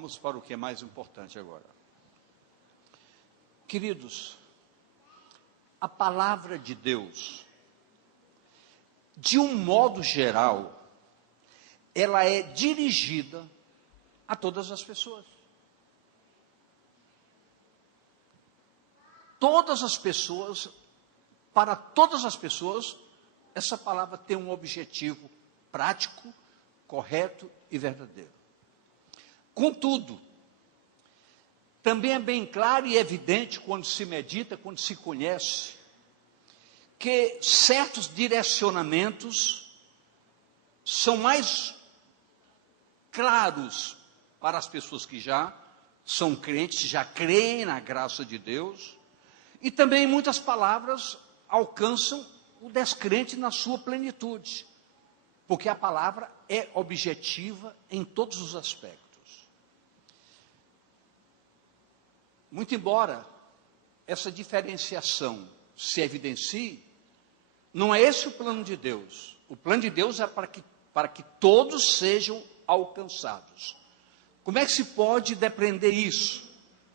vamos para o que é mais importante agora. Queridos, a palavra de Deus, de um modo geral, ela é dirigida a todas as pessoas. Todas as pessoas, para todas as pessoas, essa palavra tem um objetivo prático, correto e verdadeiro. Contudo, também é bem claro e evidente quando se medita, quando se conhece, que certos direcionamentos são mais claros para as pessoas que já são crentes, já creem na graça de Deus, e também muitas palavras alcançam o descrente na sua plenitude, porque a palavra é objetiva em todos os aspectos. Muito embora essa diferenciação se evidencie, não é esse o plano de Deus. O plano de Deus é para que todos sejam alcançados. Como é que se pode depreender isso,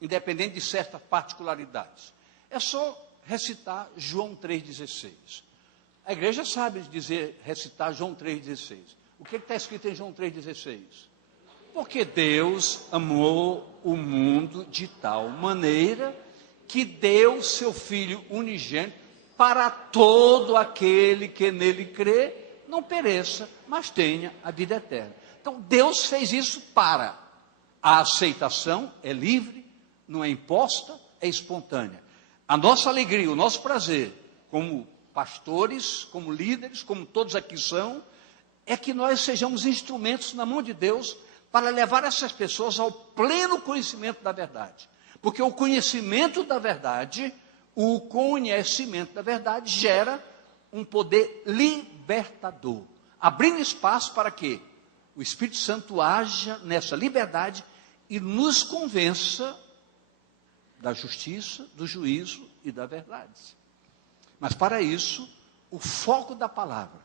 independente de certas particularidades? É só recitar João 3,16. A igreja sabe recitar João 3,16. O que está escrito em João 3,16? Porque Deus amou o mundo de tal maneira que deu seu Filho unigênito para todo aquele que nele crê, não pereça, mas tenha a vida eterna. Então Deus fez isso para. A aceitação é livre, não é imposta, é espontânea. A nossa alegria, o nosso prazer, como pastores, como líderes, como todos aqui são, é que nós sejamos instrumentos na mão de Deus para levar essas pessoas ao pleno conhecimento da verdade. Porque o conhecimento da verdade gera um poder libertador, abrindo espaço para que o Espírito Santo haja nessa liberdade e nos convença da justiça, do juízo e da verdade. Mas para isso, o foco da palavra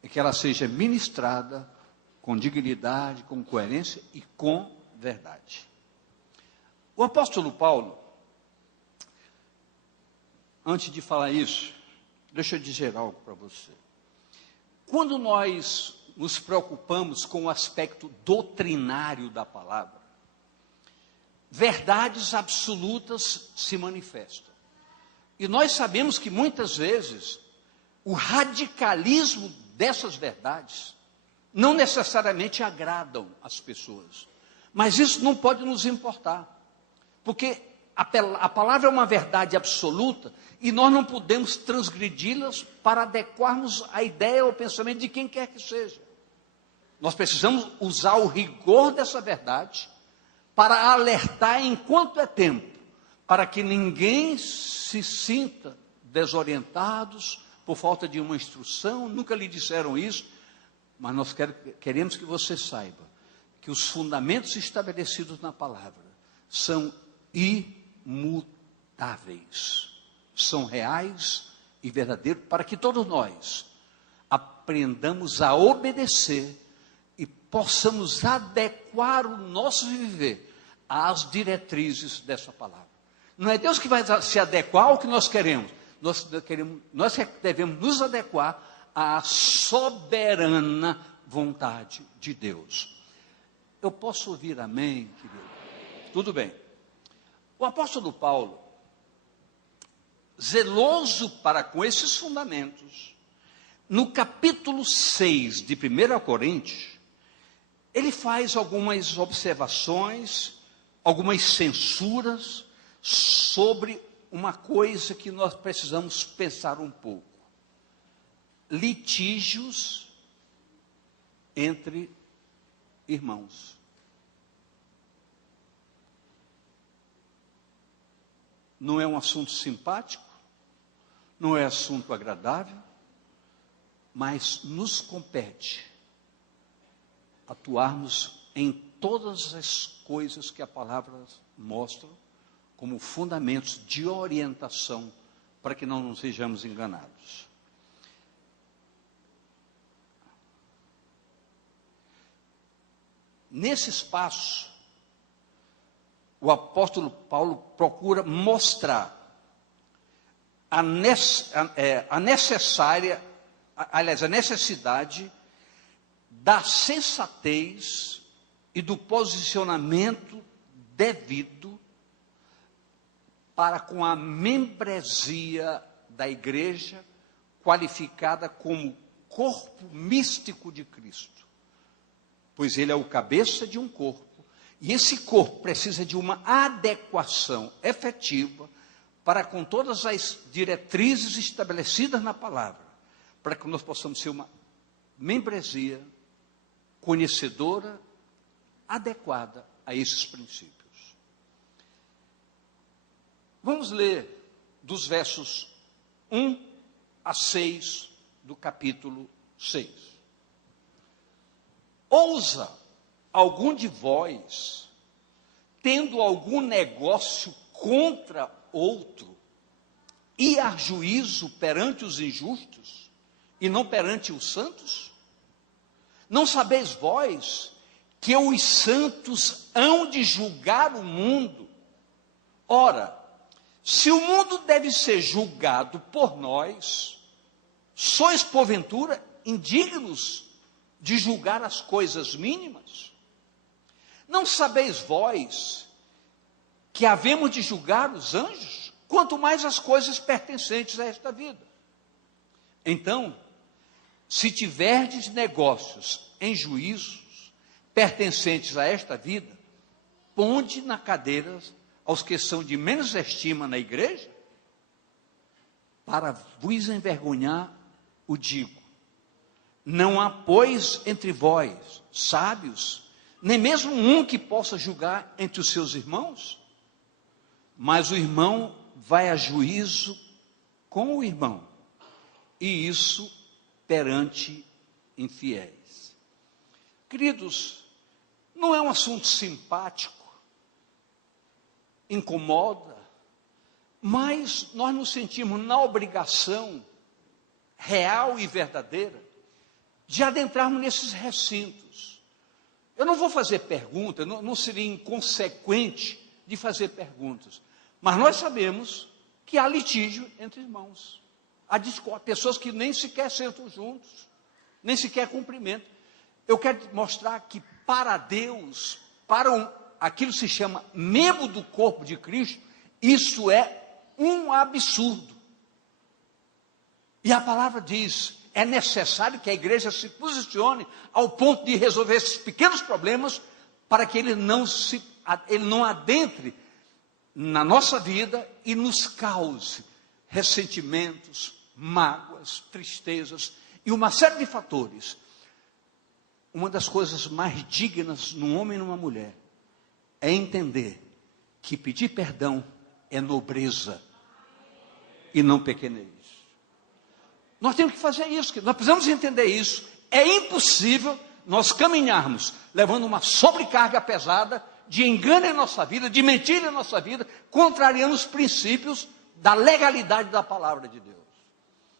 é que ela seja ministrada com dignidade, com coerência e com verdade. O apóstolo Paulo, antes de falar isso, deixa eu dizer algo para você. Quando nós nos preocupamos com o aspecto doutrinário da palavra, verdades absolutas se manifestam. E nós sabemos que muitas vezes o radicalismo dessas verdades não necessariamente agradam as pessoas. Mas isso não pode nos importar. Porque a palavra é uma verdade absoluta e nós não podemos transgredi-las para adequarmos a ideia ou pensamento de quem quer que seja. Nós precisamos usar o rigor dessa verdade para alertar enquanto é tempo, para que ninguém se sinta desorientados por falta de uma instrução, nunca lhe disseram isso, mas nós queremos que você saiba que os fundamentos estabelecidos na palavra são imutáveis, são reais e verdadeiros, para que todos nós aprendamos a obedecer e possamos adequar o nosso viver às diretrizes dessa palavra. Não é Deus que vai se adequar ao que nós queremos, nós devemos nos adequar à soberana vontade de Deus. Eu posso ouvir amém, querido? Tudo bem. O apóstolo Paulo, zeloso para com esses fundamentos, no capítulo 6 de 1 Coríntios, ele faz algumas observações, algumas censuras sobre uma coisa que nós precisamos pensar um pouco. Litígios entre irmãos. Não é um assunto simpático, não é assunto agradável, mas nos compete atuarmos em todas as coisas que a palavra mostra como fundamentos de orientação para que não sejamos enganados. Nesse espaço, o apóstolo Paulo procura mostrar a necessidade da sensatez e do posicionamento devido para com a membresia da igreja, qualificada como corpo místico de Cristo. Pois ele é o cabeça de um corpo, e esse corpo precisa de uma adequação efetiva para com todas as diretrizes estabelecidas na palavra, para que nós possamos ser uma membresia conhecedora, adequada a esses princípios. Vamos ler dos versos 1 a 6 do capítulo 6. Ousa algum de vós, tendo algum negócio contra outro, ir a juízo perante os injustos e não perante os santos? Não sabeis vós que os santos hão de julgar o mundo? Ora, se o mundo deve ser julgado por nós, sois porventura indignos de julgar as coisas mínimas? Não sabeis vós que havemos de julgar os anjos, quanto mais as coisas pertencentes a esta vida? Então, se tiverdes negócios em juízos pertencentes a esta vida, ponde na cadeira aos que são de menos estima na igreja, para vos envergonhar, o digo. Não há, pois, entre vós, sábios, nem mesmo um que possa julgar entre os seus irmãos? Mas o irmão vai a juízo com o irmão, e isso perante infiéis. Queridos, não é um assunto simpático, incomoda, mas nós nos sentimos na obrigação real e verdadeira de adentrarmos nesses recintos. Eu não vou fazer pergunta, não seria inconsequente de fazer perguntas, mas nós sabemos que há litígio entre irmãos, há pessoas que nem sequer sentam juntos, nem sequer cumprimentam. Eu quero mostrar que para Deus, aquilo que se chama membro do corpo de Cristo, isso é um absurdo. E a palavra diz, é necessário que a igreja se posicione ao ponto de resolver esses pequenos problemas, para que ele não adentre na nossa vida e nos cause ressentimentos, mágoas, tristezas e uma série de fatores. Uma das coisas mais dignas num homem e numa mulher é entender que pedir perdão é nobreza e não pequenez. Nós temos que fazer isso, nós precisamos entender isso. É impossível nós caminharmos levando uma sobrecarga pesada de engano em nossa vida, de mentira em nossa vida, contrariando os princípios da legalidade da palavra de Deus.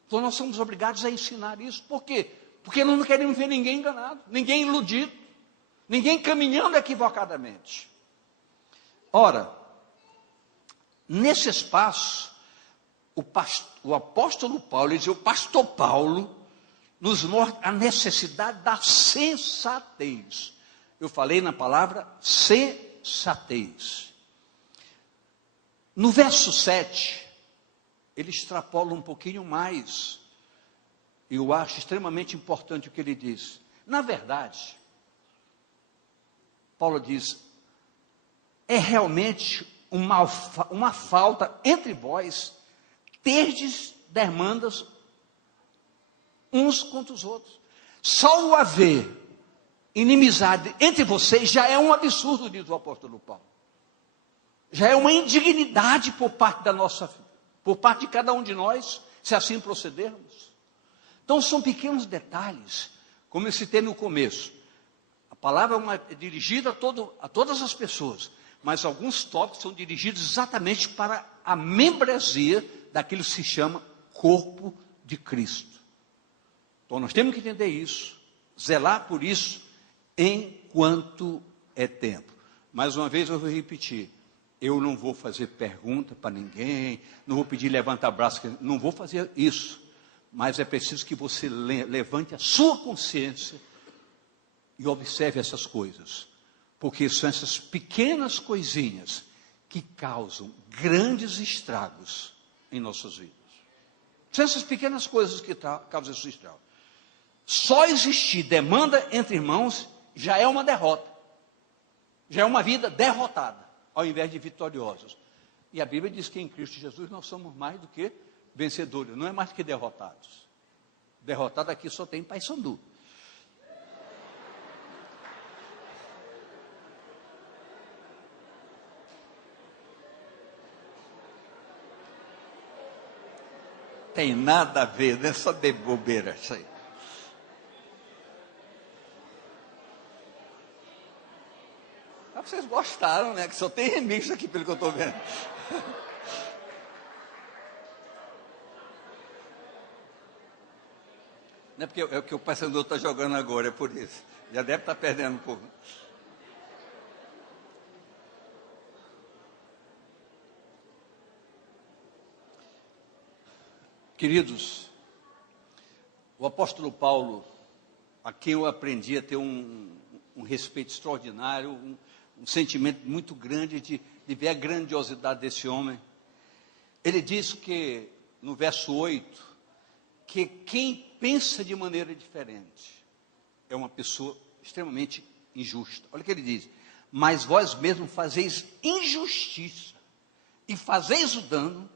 Então nós somos obrigados a ensinar isso. Por quê? Porque nós não queremos ver ninguém enganado, ninguém iludido, ninguém caminhando equivocadamente. Ora, nesse espaço, o apóstolo Paulo, o pastor Paulo, nos mostra a necessidade da sensatez. Eu falei na palavra sensatez. No verso 7, ele extrapola um pouquinho mais. Eu acho extremamente importante o que ele diz. Na verdade, Paulo diz, é realmente uma falta entre vós terdes demandas uns contra os outros. Só o haver inimizade entre vocês já é um absurdo, diz o apóstolo Paulo. Já é uma indignidade por parte por parte de cada um de nós, se assim procedermos. Então são pequenos detalhes, como eu citei no começo. A palavra é dirigida a todas as pessoas, mas alguns tópicos são dirigidos exatamente para a membresia daquilo que se chama corpo de Cristo. Então nós temos que entender isso, zelar por isso, enquanto é tempo. Mais uma vez eu vou repetir, Eu não vou fazer pergunta para ninguém, não vou pedir levanta braço, não vou fazer isso. Mas é preciso que você levante a sua consciência e observe essas coisas. Porque são essas pequenas coisinhas que causam grandes estragos em nossas vidas. São essas pequenas coisas que causam esses estragos. Só existir demanda entre irmãos já é uma derrota. Já é uma vida derrotada, ao invés de vitoriosos. E a Bíblia diz que em Cristo Jesus nós somos mais do que vencedores, não é mais do que derrotados. Derrotado aqui só tem Paysandu. Tem nada a ver, não é só de bobeira isso aí. Vocês gostaram, né? Que só tem remix aqui, pelo que eu estou vendo. Não é porque é o que o Paysandu está jogando agora, é por isso. Já deve estar perdendo um pouco. Queridos, o apóstolo Paulo, a quem eu aprendi a ter um respeito extraordinário, um sentimento muito grande de ver a grandiosidade desse homem. Ele diz que, no verso 8, que quem pensa de maneira diferente é uma pessoa extremamente injusta. Olha o que ele diz: mas vós mesmos fazeis injustiça e fazeis o dano,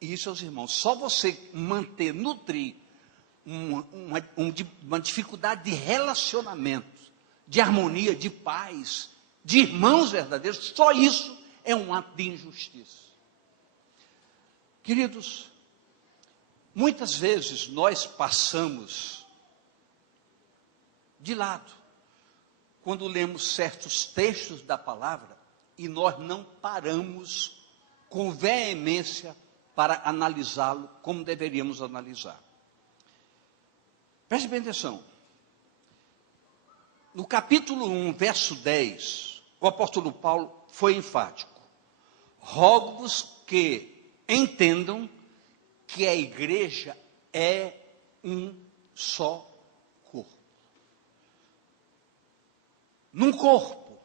e isso aos irmãos. Só você nutrir uma dificuldade de relacionamento, de harmonia, de paz, de irmãos verdadeiros, só isso é um ato de injustiça. Queridos, muitas vezes nós passamos de lado quando lemos certos textos da palavra e nós não paramos com veemência para analisá-lo como deveríamos analisar. Preste bem atenção. No capítulo 1, verso 10, o apóstolo Paulo foi enfático. Rogo-vos que entendam que a igreja é um só corpo. Num corpo,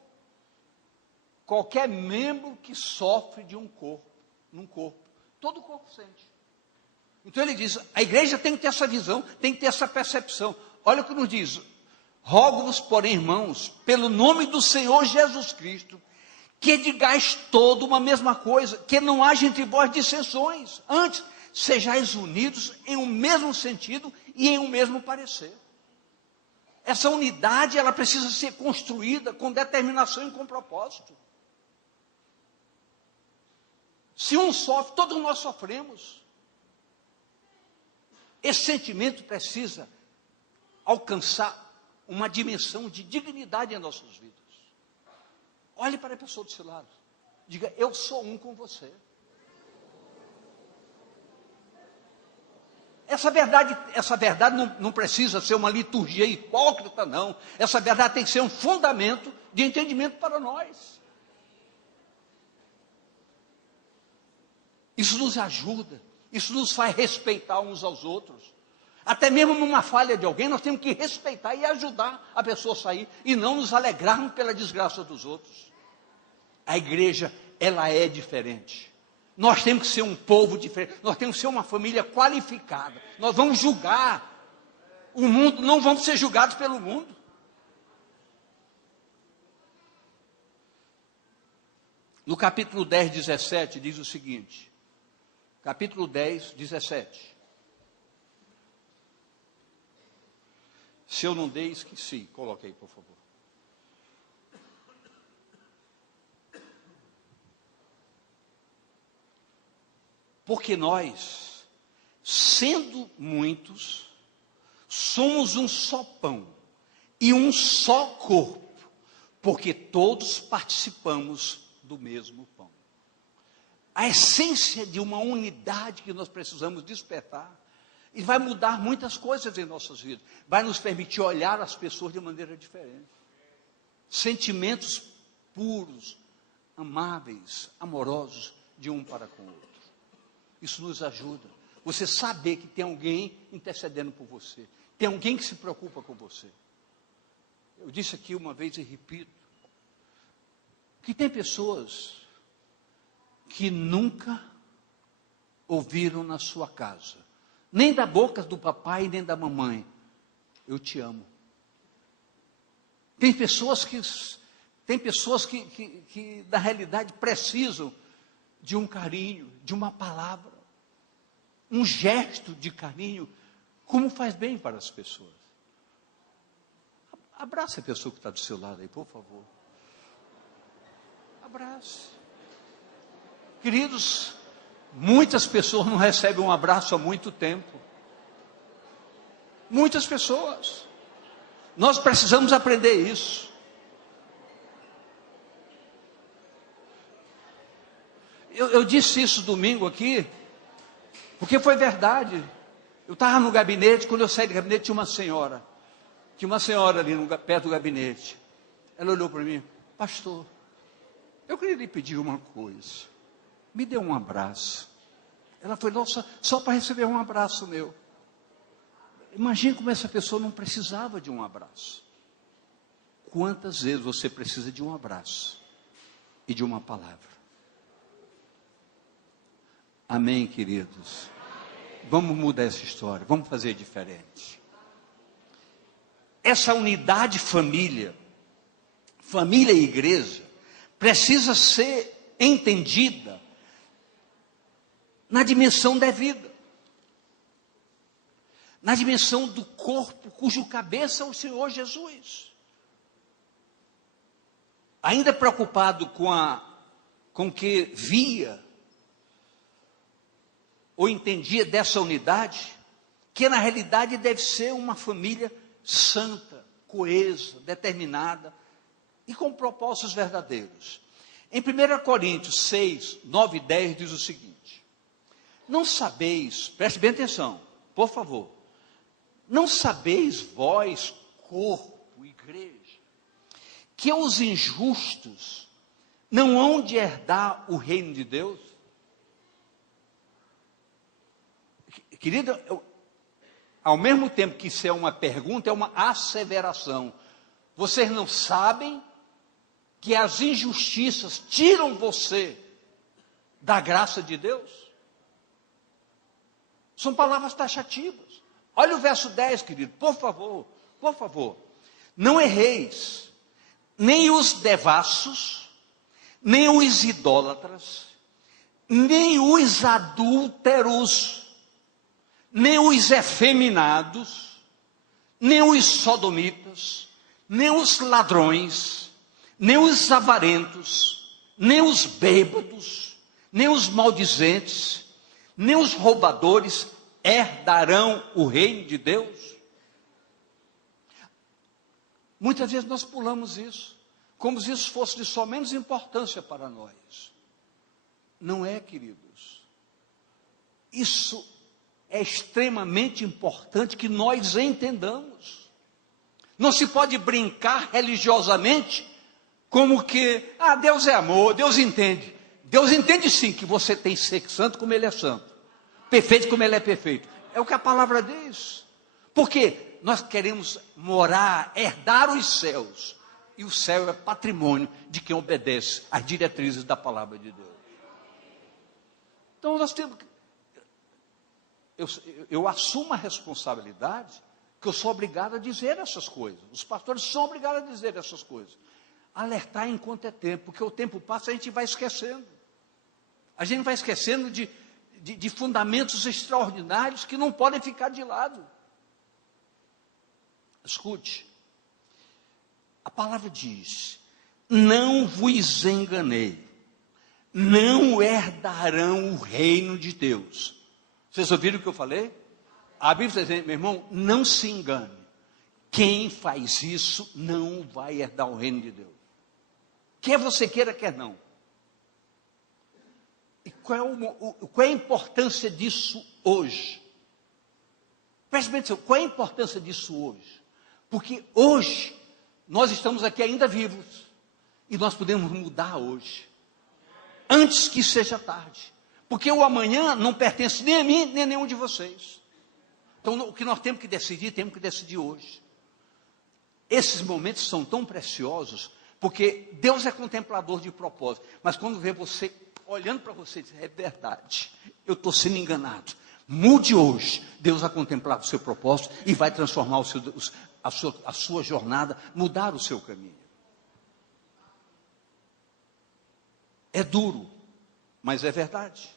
qualquer membro que sofre de um corpo, num corpo, todo o corpo sente. Então ele diz, a igreja tem que ter essa visão, tem que ter essa percepção. Olha o que nos diz: rogo-vos, porém, irmãos, pelo nome do Senhor Jesus Cristo, que digais todo uma mesma coisa, que não haja entre vós dissensões, antes sejais unidos em um mesmo sentido e em um mesmo parecer. Essa unidade, ela precisa ser construída com determinação e com propósito. Se um sofre, todos nós sofremos. Esse sentimento precisa alcançar uma dimensão de dignidade em nossas vidas. Olhe para a pessoa do seu lado. Diga, eu sou um com você. Essa verdade não precisa ser uma liturgia hipócrita, não. Essa verdade tem que ser um fundamento de entendimento para nós. Isso nos ajuda, isso nos faz respeitar uns aos outros. Até mesmo numa falha de alguém, nós temos que respeitar e ajudar a pessoa a sair, e não nos alegrarmos pela desgraça dos outros. A igreja, ela é diferente. Nós temos que ser um povo diferente, nós temos que ser uma família qualificada. Nós vamos julgar o mundo, não vamos ser julgados pelo mundo. No capítulo 10, 17, diz o seguinte, capítulo 10, 17. Se eu não dei, esqueci. Coloque aí, por favor. Porque nós, sendo muitos, somos um só pão e um só corpo, porque todos participamos do mesmo pão. A essência de uma unidade que nós precisamos despertar, e vai mudar muitas coisas em nossas vidas. Vai nos permitir olhar as pessoas de maneira diferente. Sentimentos puros, amáveis, amorosos de um para com o outro. Isso nos ajuda. Você saber que tem alguém intercedendo por você. Tem alguém que se preocupa com você. Eu disse aqui uma vez e repito, que tem pessoas que nunca ouviram na sua casa, nem da boca do papai, nem da mamãe, eu te amo. Tem pessoas que na realidade precisam de um carinho, de uma palavra, um gesto de carinho, como faz bem para as pessoas. Abraça a pessoa que está do seu lado aí, por favor. Abrace. Queridos, muitas pessoas não recebem um abraço há muito tempo. Muitas pessoas. Nós precisamos aprender isso. Eu disse isso domingo aqui, porque foi verdade. Eu estava no gabinete, quando eu saí do gabinete tinha uma senhora ali perto do gabinete. Ela olhou para mim, pastor, eu queria lhe pedir uma coisa, me dê um abraço. Ela foi só para receber um abraço meu. Imagine como essa pessoa não precisava de um abraço. Quantas vezes você precisa de um abraço e de uma palavra? Amém, queridos? Vamos mudar essa história, vamos fazer diferente. Essa unidade família e igreja, precisa ser entendida na dimensão da vida. Na dimensão do corpo, cujo cabeça é o Senhor Jesus. Ainda preocupado com o que via, ou entendia dessa unidade, que na realidade deve ser uma família santa, coesa, determinada, e com propósitos verdadeiros. Em 1 Coríntios 6, 9 e 10 diz o seguinte: não sabeis, preste bem atenção, por favor, não sabeis vós, corpo, igreja, que os injustos não hão de herdar o reino de Deus? Querida, ao mesmo tempo que isso é uma pergunta, é uma asseveração. Vocês não sabem que as injustiças tiram você da graça de Deus? São palavras taxativas. Olha o verso 10, querido, por favor. Não erreis, nem os devassos, nem os idólatras, nem os adúlteros, nem os efeminados, nem os sodomitas, nem os ladrões, nem os avarentos, nem os bêbados, nem os maldizentes, nem os roubadores herdarão o reino de Deus. Muitas vezes nós pulamos isso, como se isso fosse de só menos importância para nós. Não é, queridos. Isso é extremamente importante que nós entendamos. Não se pode brincar religiosamente como que, Deus é amor, Deus entende. Deus entende sim que você tem que ser santo como Ele é santo, perfeito como Ele é perfeito. É o que a palavra diz. Porque nós queremos morar, herdar os céus. E o céu é patrimônio de quem obedece às diretrizes da palavra de Deus. Então nós temos que... Eu assumo a responsabilidade que eu sou obrigado a dizer essas coisas. Os pastores são obrigados a dizer essas coisas. Alertar enquanto é tempo, porque o tempo passa e a gente vai esquecendo. A gente vai esquecendo de fundamentos extraordinários que não podem ficar de lado. Escute, a palavra diz: não vos enganei, não herdarão o reino de Deus. Vocês ouviram o que eu falei? A Bíblia diz, meu irmão, não se engane. Quem faz isso não vai herdar o reino de Deus. Quer você queira, quer não. E qual é a importância disso hoje? Preste bem atenção, qual é a importância disso hoje? Porque hoje, nós estamos aqui ainda vivos. E nós podemos mudar hoje. antes que seja tarde. Porque o amanhã não pertence nem a mim, nem a nenhum de vocês. Então, o que nós temos que decidir hoje. Esses momentos são tão preciosos, porque Deus é contemplador de propósito. Mas quando vê você olhando para você, diz, é verdade, eu estou sendo enganado. Mude hoje, Deus vai contemplar o seu propósito e vai transformar a sua jornada, mudar o seu caminho. É duro, mas é verdade.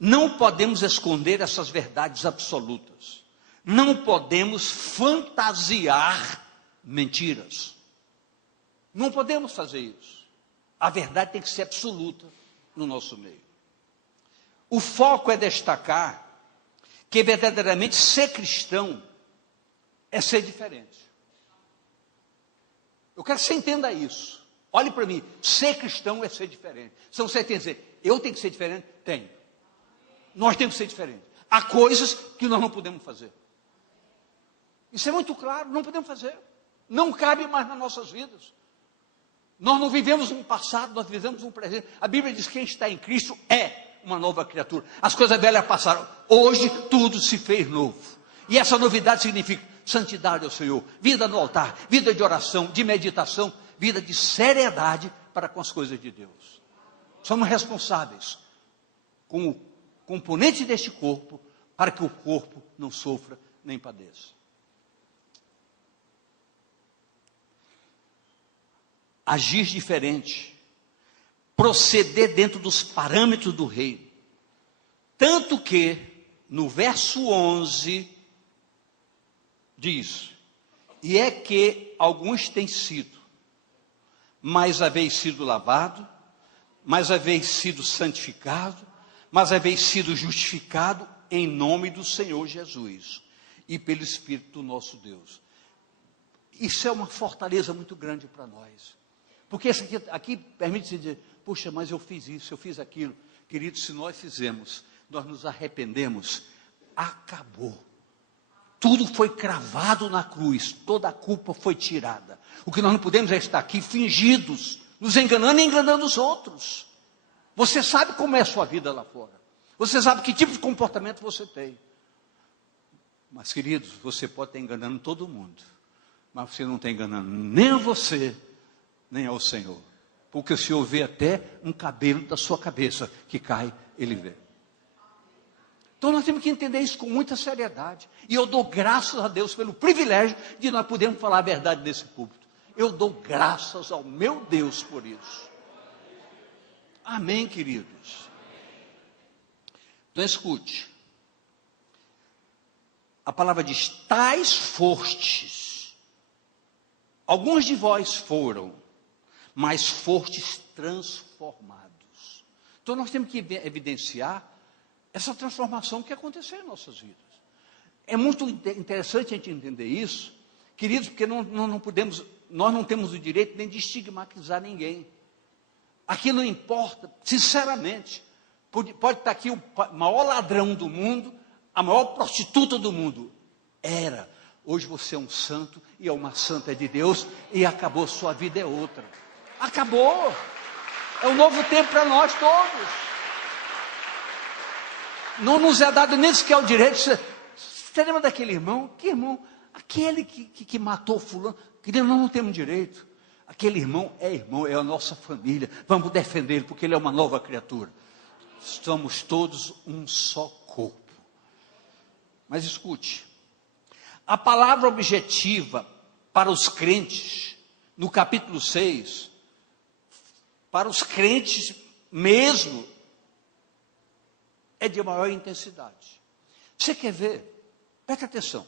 Não podemos esconder essas verdades absolutas. Não podemos fantasiar mentiras. Não podemos fazer isso. A verdade tem que ser absoluta no nosso meio. O foco é destacar que verdadeiramente ser cristão é ser diferente. Eu quero que você entenda isso. Olhe para mim, ser cristão é ser diferente. Se você tem que dizer, eu tenho que ser diferente, tenho. Nós temos que ser diferentes. Há coisas que nós não podemos fazer. Isso é muito claro, não podemos fazer. Não cabe mais nas nossas vidas. Nós não vivemos um passado, nós vivemos um presente. A Bíblia diz que quem está em Cristo é uma nova criatura. As coisas velhas passaram. Hoje tudo se fez novo. E essa novidade significa santidade ao Senhor, vida no altar, vida de oração, de meditação, vida de seriedade para com as coisas de Deus. Somos responsáveis com o componente deste corpo para que o corpo não sofra nem padeça. Agir diferente, proceder dentro dos parâmetros do reino. Tanto que, no verso 11, diz, e é que alguns têm sido, mas haveis sido lavado, mas haveis sido santificado, mas haveis sido justificado em nome do Senhor Jesus e pelo Espírito do nosso Deus. Isso é uma fortaleza muito grande para nós. Porque isso aqui permite dizer, puxa, mas eu fiz isso, eu fiz aquilo. Queridos, se nós fizemos, nós nos arrependemos, acabou. Tudo foi cravado na cruz, toda a culpa foi tirada. O que nós não podemos é estar aqui fingidos, nos enganando e enganando os outros. Você sabe como é a sua vida lá fora. Você sabe que tipo de comportamento você tem. Mas, queridos, você pode estar enganando todo mundo. Mas você não está enganando nem a você, nem ao Senhor. Porque o Senhor vê até um cabelo da sua cabeça que cai, Ele vê. Então nós temos que entender isso com muita seriedade. E eu dou graças a Deus pelo privilégio de nós podermos falar a verdade nesse púlpito. Eu dou graças ao meu Deus por isso. Amém, queridos? Então escute. A palavra diz, tais fostes. Alguns de vós foram, mas fostes transformados. Então nós temos que evidenciar essa transformação que aconteceu em nossas vidas. É muito interessante a gente entender isso, queridos, porque nós não temos o direito nem de estigmatizar ninguém. Aqui não importa, sinceramente, pode estar aqui o maior ladrão do mundo, a maior prostituta do mundo. Era. Hoje você é um santo e é uma santa de Deus e acabou, sua vida é outra. Acabou. É um novo tempo para nós todos. Não nos é dado nem sequer o direito. Você lembra daquele irmão? Que irmão? Aquele que matou fulano. Querido, nós não temos direito. Aquele irmão, é a nossa família. Vamos defender ele, porque ele é uma nova criatura. Somos todos um só corpo. Mas escute. A palavra objetiva para os crentes, no capítulo 6, para os crentes mesmo, é de maior intensidade. Você quer ver? Preste atenção.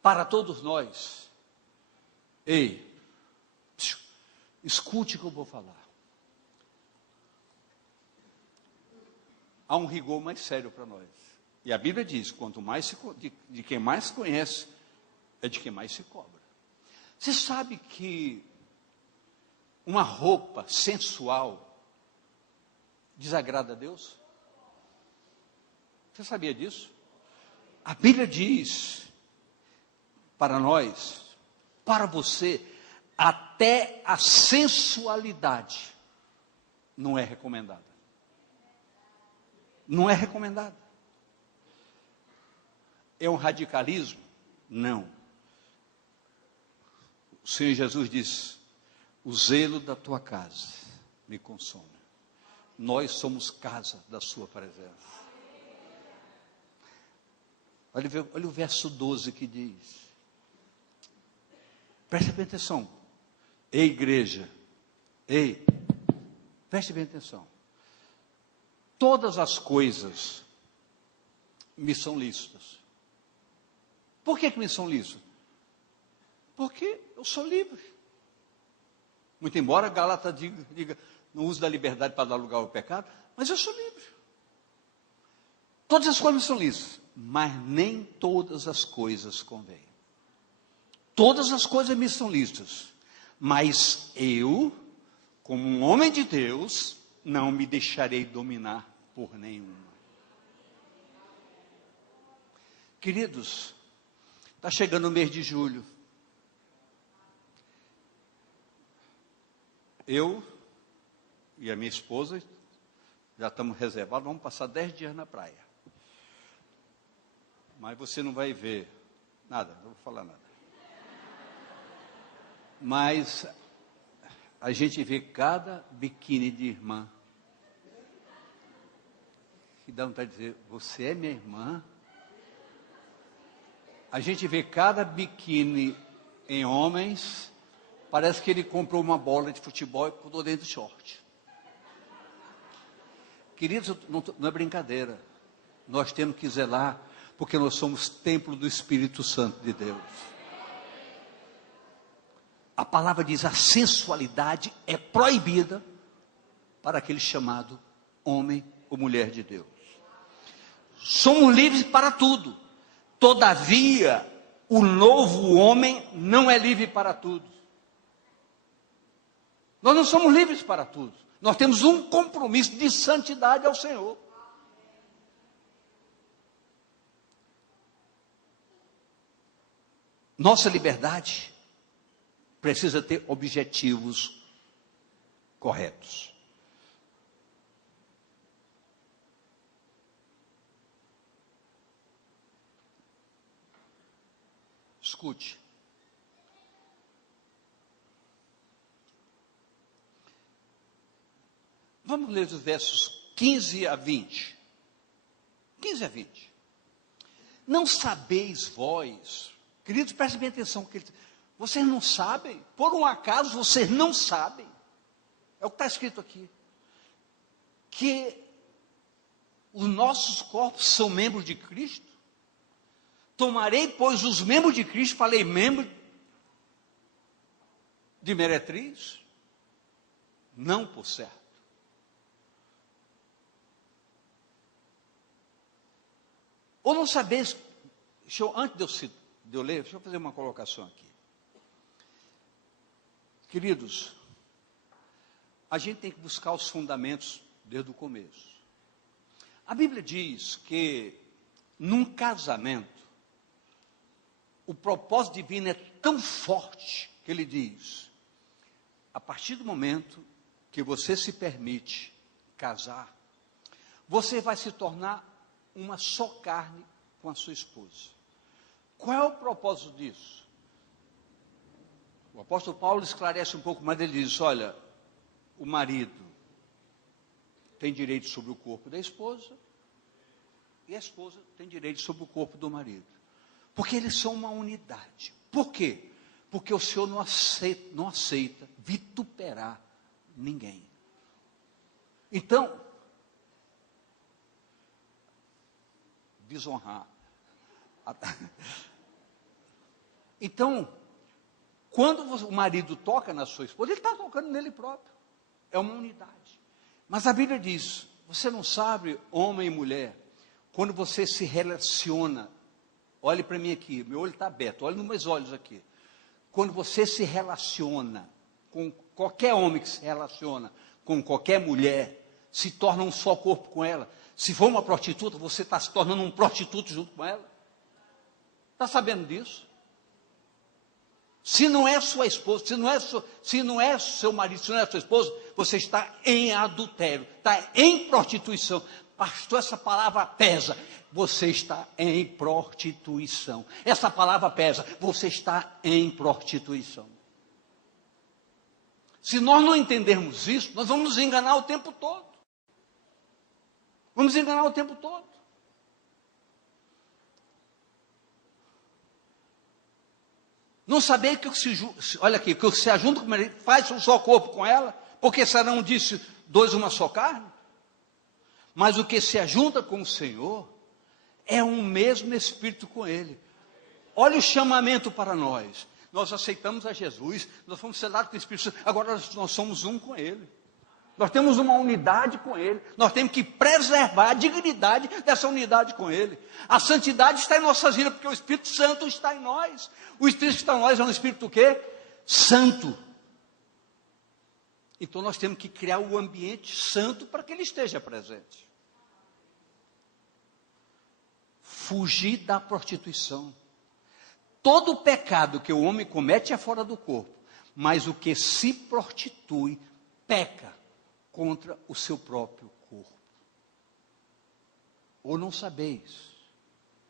Para todos nós, escute o que eu vou falar. Há um rigor mais sério para nós. E a Bíblia diz, quanto mais de quem mais se conhece, é de quem mais se cobra. Você sabe que uma roupa sensual desagrada a Deus? Você sabia disso? A Bíblia diz para nós, para você, até a sensualidade não é recomendada. Não é recomendada. É um radicalismo? Não. O Senhor Jesus disse: o zelo da tua casa me consome. Nós somos casa da sua presença. Olha o verso 12 que diz. Preste bem atenção. Ei, igreja. Ei, preste bem atenção. Todas as coisas me são lícitas. Por que me são lícitas? Porque eu sou livre. Muito embora Gálatas diga, não use da liberdade para dar lugar ao pecado, mas eu sou livre. Todas as coisas me são lícitas, mas nem todas as coisas convêm. Todas as coisas me são lícitas, mas eu, como um homem de Deus, não me deixarei dominar por nenhuma. Queridos, está chegando o mês de julho. Eu e a minha esposa já estamos reservados, vamos passar 10 dias na praia. Mas você não vai ver nada, não vou falar nada. Mas a gente vê cada biquíni de irmã que dá vontade de dizer: você é minha irmã? A gente vê cada biquíni em homens, parece que ele comprou uma bola de futebol e botou dentro do short. Queridos, não é brincadeira. Nós temos que zelar, porque nós somos templo do Espírito Santo de Deus. A palavra diz: a sensualidade é proibida para aquele chamado homem ou mulher de Deus. Somos livres para tudo. Todavia, o novo homem não é livre para tudo. Nós não somos livres para tudo. Nós temos um compromisso de santidade ao Senhor. Nossa liberdade precisa ter objetivos corretos. Escute. Vamos ler os versos 15 a 20. 15 a 20. Não sabeis vós, queridos, prestem bem atenção, que vocês não sabem, por um acaso vocês não sabem, é o que está escrito aqui, que os nossos corpos são membros de Cristo? Tomarei, pois, os membros de Cristo, falei membro de meretriz? Não, por certo. Ou não sabeis, antes de eu ler, deixa eu fazer uma colocação aqui. Queridos, a gente tem que buscar os fundamentos desde o começo. A Bíblia diz que num casamento, o propósito divino é tão forte que ele diz: a partir do momento que você se permite casar, você vai se tornar uma só carne com a sua esposa. Qual é o propósito disso? O apóstolo Paulo esclarece um pouco mais. Ele diz: olha, o marido tem direito sobre o corpo da esposa, e a esposa tem direito sobre o corpo do marido, porque eles são uma unidade. Por quê? Porque o Senhor não aceita vituperar ninguém. Então, desonrar. Então, quando o marido toca na sua esposa, ele está tocando nele próprio. É uma unidade. Mas a Bíblia diz: você não sabe, homem e mulher, quando você se relaciona, olhe para mim aqui, meu olho está aberto, olhe nos meus olhos aqui. Quando você se relaciona com qualquer homem que se relaciona com qualquer mulher, se torna um só corpo com ela. Se for uma prostituta, você está se tornando um prostituto junto com ela. Está sabendo disso? Se não é sua esposa, se não é seu marido, se não é sua esposa, você está em adultério, está em prostituição. Pastor, essa palavra pesa. Você está em prostituição. Essa palavra pesa. Você está em prostituição. Se nós não entendermos isso, nós vamos nos enganar o tempo todo. Vamos enganar o tempo todo. Não saber que olha aqui, que se ajunta com ele, faz um só corpo com ela, porque serão, disse, dois uma só carne. Mas o que se ajunta com o Senhor é um mesmo Espírito com Ele. Olha o chamamento para nós. Nós aceitamos a Jesus, nós fomos selados com o Espírito Santo, agora nós somos um com Ele. Nós temos uma unidade com Ele. Nós temos que preservar a dignidade dessa unidade com Ele. A santidade está em nossas vidas, porque o Espírito Santo está em nós. O Espírito que está em nós é um Espírito o quê? Santo. Então nós temos que criar o ambiente santo para que Ele esteja presente. Fugir da prostituição. Todo pecado que o homem comete é fora do corpo, mas o que se prostitui, peca contra o seu próprio corpo. Ou não sabeis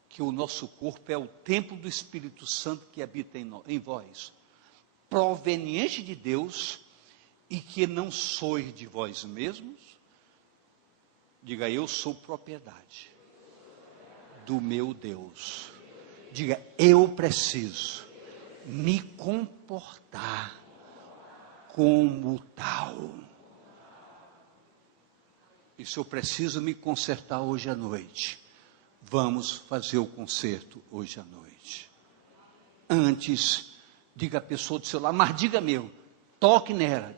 que o nosso corpo é o templo do Espírito Santo que habita em vós, proveniente de Deus, e que não sois de vós mesmos? Diga, eu sou propriedade do meu Deus. Diga, eu preciso me comportar como tal. E se eu preciso me consertar hoje à noite, vamos fazer o conserto hoje à noite. Antes, diga a pessoa do seu lado, mas diga mesmo, toque nela.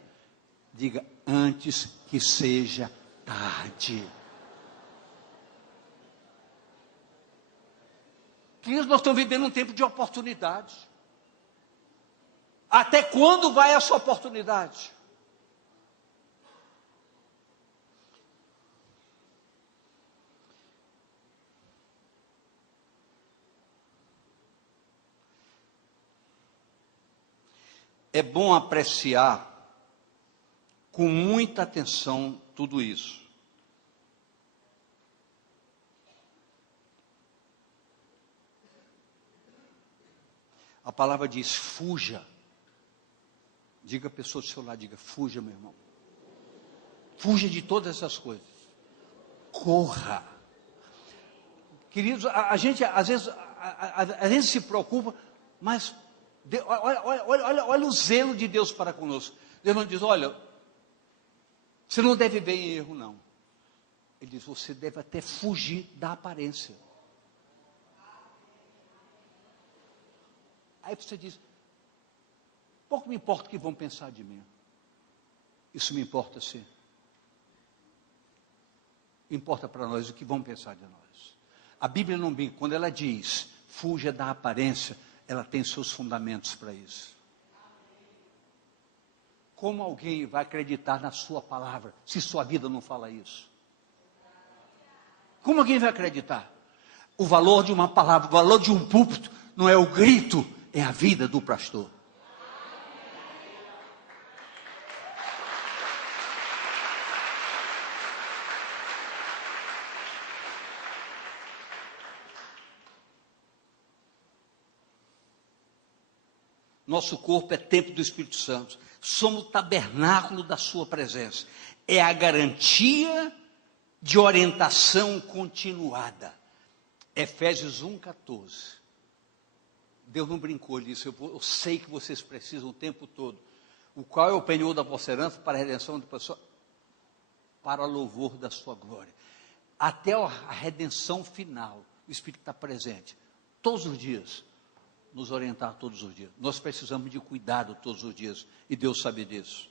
Diga, antes que seja tarde. Queridos, nós estamos vivendo um tempo de oportunidade. Até quando vai essa oportunidade? É bom apreciar com muita atenção tudo isso. A palavra diz, fuja. Diga a pessoa do seu lado, diga, fuja, meu irmão. Fuja de todas essas coisas. Corra. Queridos, a gente às vezes se preocupa, mas olha o zelo de Deus para conosco. Deus não diz, olha, você não deve ver em erro, não. Ele diz, você deve até fugir da aparência. Aí você diz, pouco me importa o que vão pensar de mim. Isso me importa sim. Importa para nós o que vão pensar de nós. A Bíblia não brinca, quando ela diz, fuja da aparência, ela tem seus fundamentos para isso. Como alguém vai acreditar na sua palavra, se sua vida não fala isso? Como alguém vai acreditar? O valor de uma palavra, o valor de um púlpito, não é o grito, é a vida do pastor. Nosso corpo é templo do Espírito Santo. Somos o tabernáculo da sua presença. É a garantia de orientação continuada. Efésios 1,14. Deus não brincou, ele disse, eu sei que vocês precisam o tempo todo. O qual é o penhor da vossa herança para a redenção da pessoa, para louvor da sua glória. Até a redenção final, o Espírito está presente. Todos os dias, nos orientar todos os dias. Nós precisamos de cuidado todos os dias, e Deus sabe disso.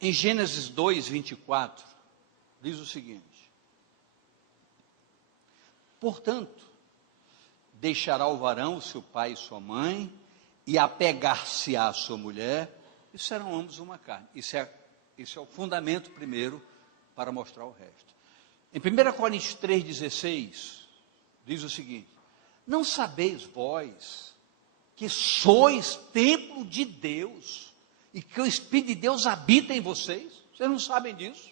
Em Gênesis 2, 24, diz o seguinte, portanto, deixará o varão, seu pai e sua mãe, e apegar-se-á à sua mulher, e serão ambos uma carne. Isso é o fundamento primeiro, para mostrar o resto. Em 1 Coríntios 3,16, diz o seguinte, não sabeis vós, que sois templo de Deus, e que o Espírito de Deus habita em vocês. Vocês não sabem disso?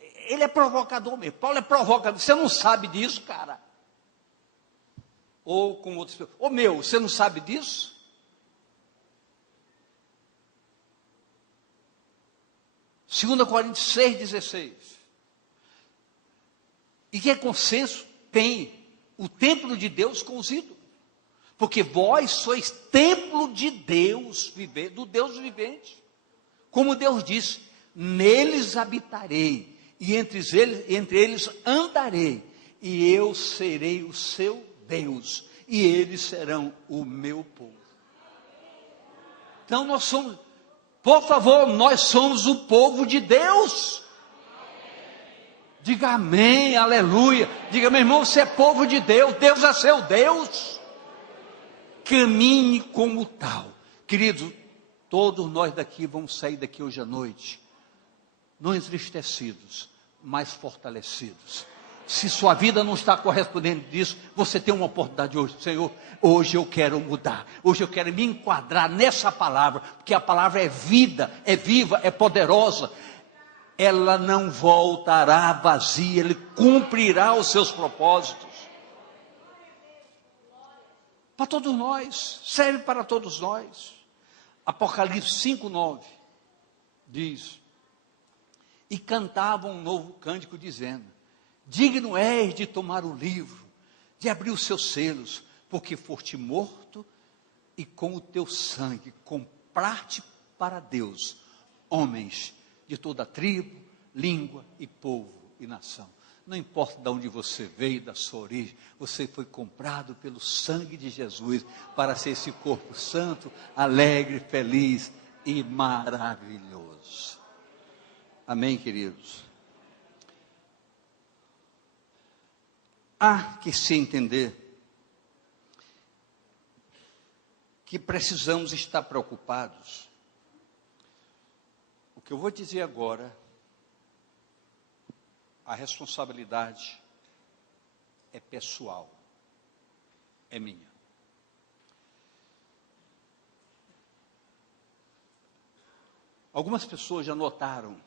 Ele é provocador mesmo. Paulo é provocador. Você não sabe disso, cara? Ou com outros... você não sabe disso? Segunda Coríntios 6,16. E que consenso tem o templo de Deus com os ídolos? Porque vós sois templo de Deus, do Deus vivente. Como Deus disse, neles habitarei, e entre eles andarei, e eu serei o seu Deus, e eles serão o meu povo. Então nós somos, por favor, nós somos o povo de Deus. Diga amém, aleluia. Diga, meu irmão, você é povo de Deus, Deus é seu Deus. Caminhe como tal. Queridos, todos nós daqui vamos sair daqui hoje à noite, não entristecidos, mas fortalecidos. Se sua vida não está correspondendo disso, você tem uma oportunidade hoje. Senhor, hoje eu quero mudar. Hoje eu quero me enquadrar nessa palavra, porque a palavra é vida, é viva, é poderosa. Ela não voltará vazia, ele cumprirá os seus propósitos. Para todos nós, serve para todos nós. Apocalipse 5:9 diz: e cantavam um novo cântico dizendo: digno és de tomar o livro, de abrir os seus selos, porque foste morto e com o teu sangue compraste para Deus homens de toda tribo, língua e povo e nação. Não importa de onde você veio, da sua origem, você foi comprado pelo sangue de Jesus para ser esse corpo santo, alegre, feliz e maravilhoso. Amém, queridos? Há que se entender que precisamos estar preocupados. O que eu vou dizer agora, a responsabilidade é pessoal, é minha. Algumas pessoas já notaram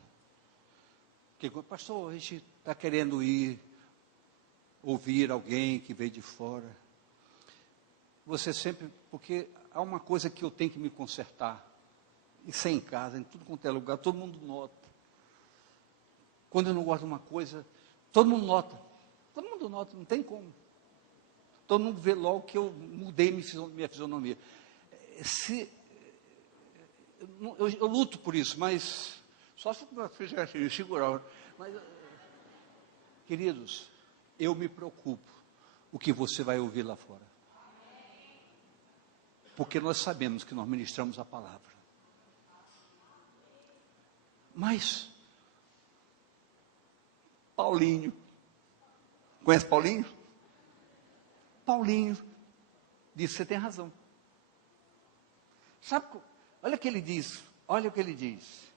que, pastor, a gente está querendo ir ouvir alguém que veio de fora. Você sempre, porque há uma coisa que eu tenho que me consertar. Isso é em casa, em tudo quanto é lugar, todo mundo nota. Quando eu não gosto de uma coisa, todo mundo nota. Todo mundo nota, não tem como. Todo mundo vê logo que eu mudei minha fisionomia. Eu luto por isso, mas só se eu fizer assim, segurar. Mas, queridos, eu me preocupo o que você vai ouvir lá fora. Porque nós sabemos que nós ministramos a palavra. Mas Paulinho, conhece Paulinho? Paulinho disse: você tem razão. Sabe, olha o que ele diz, olha o que ele diz.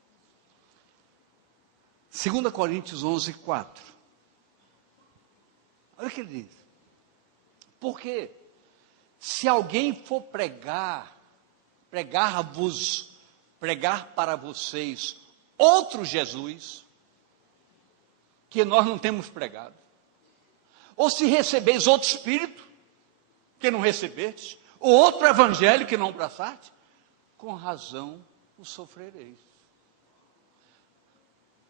2 Coríntios 11:4. Olha o que ele diz. Porque se alguém for pregar para vocês outro Jesus, que nós não temos pregado, ou se recebeis outro Espírito, que não recebestes, ou outro Evangelho que não abraçaste, com razão o sofrereis.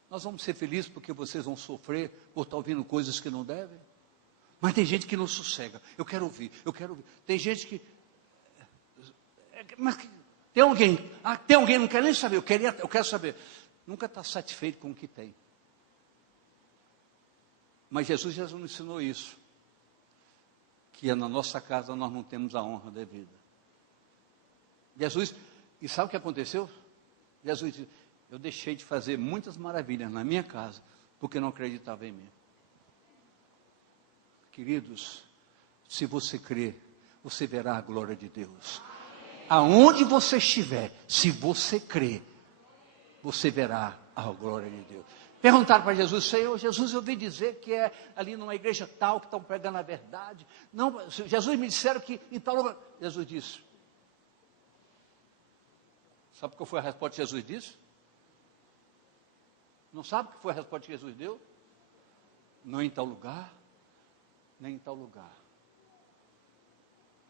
Nós vamos ser felizes porque vocês vão sofrer por estar ouvindo coisas que não devem. Mas tem gente que não sossega. Eu quero ouvir. Tem gente que... Mas tem alguém que não quer nem saber. Eu quero saber. Nunca está satisfeito com o que tem. Mas Jesus já nos ensinou isso. Que na nossa casa nós não temos a honra devida. Jesus, e sabe o que aconteceu? Jesus disse: eu deixei de fazer muitas maravilhas na minha casa, porque não acreditava em mim. Queridos, se você crer, você verá a glória de Deus. Aonde você estiver, se você crer, você verá a glória de Deus. Perguntaram para Jesus: Senhor, Jesus, eu ouvi dizer que é ali numa igreja tal, que estão pregando a verdade. Não, Jesus me disseram que em tal lugar. Jesus disse: Sabe qual foi a resposta que Jesus disse? Não sabe o que foi a resposta que Jesus deu? Não em tal lugar, nem em tal lugar.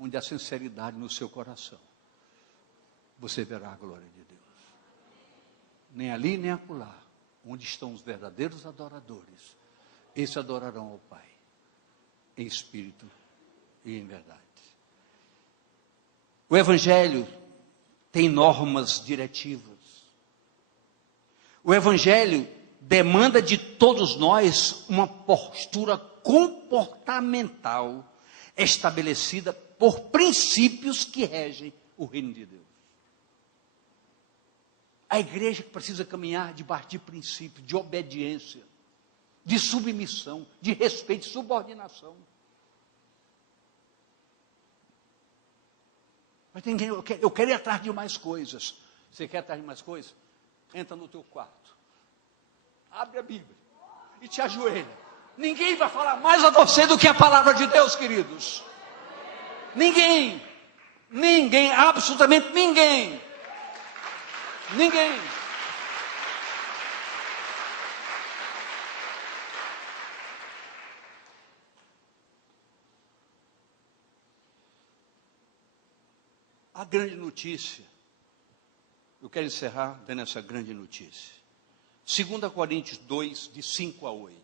Onde há sinceridade no seu coração, você verá a glória de Deus. Nem ali, nem acolá. Onde estão os verdadeiros adoradores, esses adorarão ao Pai, em espírito e em verdade. O Evangelho tem normas diretivas. O Evangelho demanda de todos nós uma postura comportamental estabelecida por princípios que regem o reino de Deus. A igreja que precisa caminhar debaixo de princípios, de obediência, de submissão, de respeito, de subordinação. Mas ninguém, eu quero ir atrás de mais coisas. Você quer atrás de mais coisas? Entra no teu quarto, abre a Bíblia e te ajoelha. Ninguém vai falar mais a você do que a palavra de Deus, queridos. Ninguém, absolutamente ninguém. Ninguém. A grande notícia, eu quero encerrar dando essa grande notícia. 2 Coríntios 2, de 5 a 8.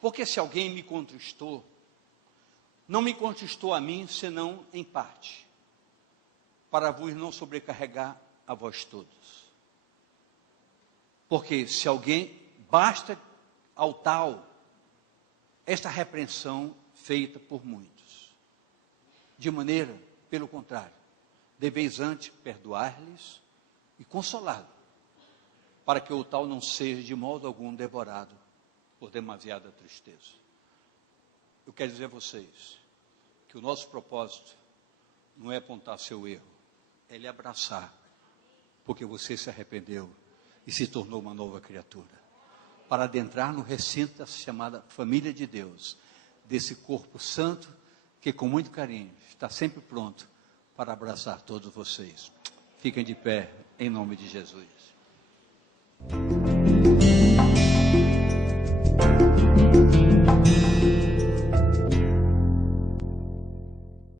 Porque se alguém me contristou, não me contristou a mim, senão em parte, para vos não sobrecarregar a vós todos. Porque se alguém, basta ao tal esta repreensão feita por muitos. De maneira, pelo contrário, deveis antes perdoar-lhes e consolá-los, para que o tal não seja de modo algum devorado por demasiada tristeza. Eu quero dizer a vocês que o nosso propósito não é apontar seu erro, é lhe abraçar, porque você se arrependeu e se tornou uma nova criatura, para adentrar no recinto da chamada família de Deus, desse corpo santo, que com muito carinho está sempre pronto para abraçar todos vocês. Fiquem de pé, em nome de Jesus.